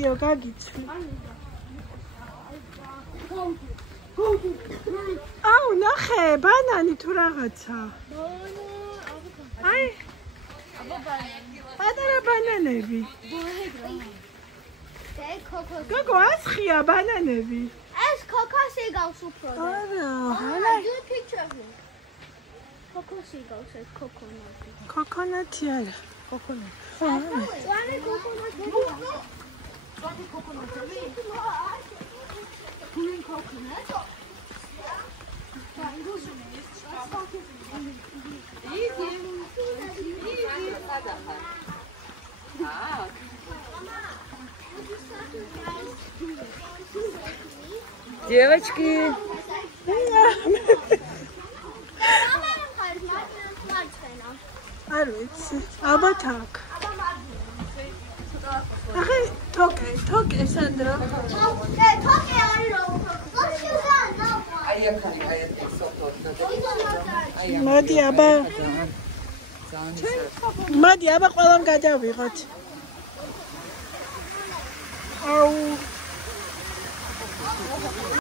კიო გაგიცვი. აუ ნახე, ბანანი თუ რაღაცა. აი. პატარა ბანანები. გოგო ასხია ბანანები. ეს ქოქოსი გავს უფრო. არა. ქოქოსი გავს ეს ქოკონატი. ქოკონატი არა. ქოკონატი. ძველი ქოკონატი. ძველი ქოკონატი. Green coconut. Девочки. არ ვიცი. ალბათ აქ. ახე თოკე სანდრო. თოკე არის რო. მოდი აბა ყველამ გადავიღოთ. აუ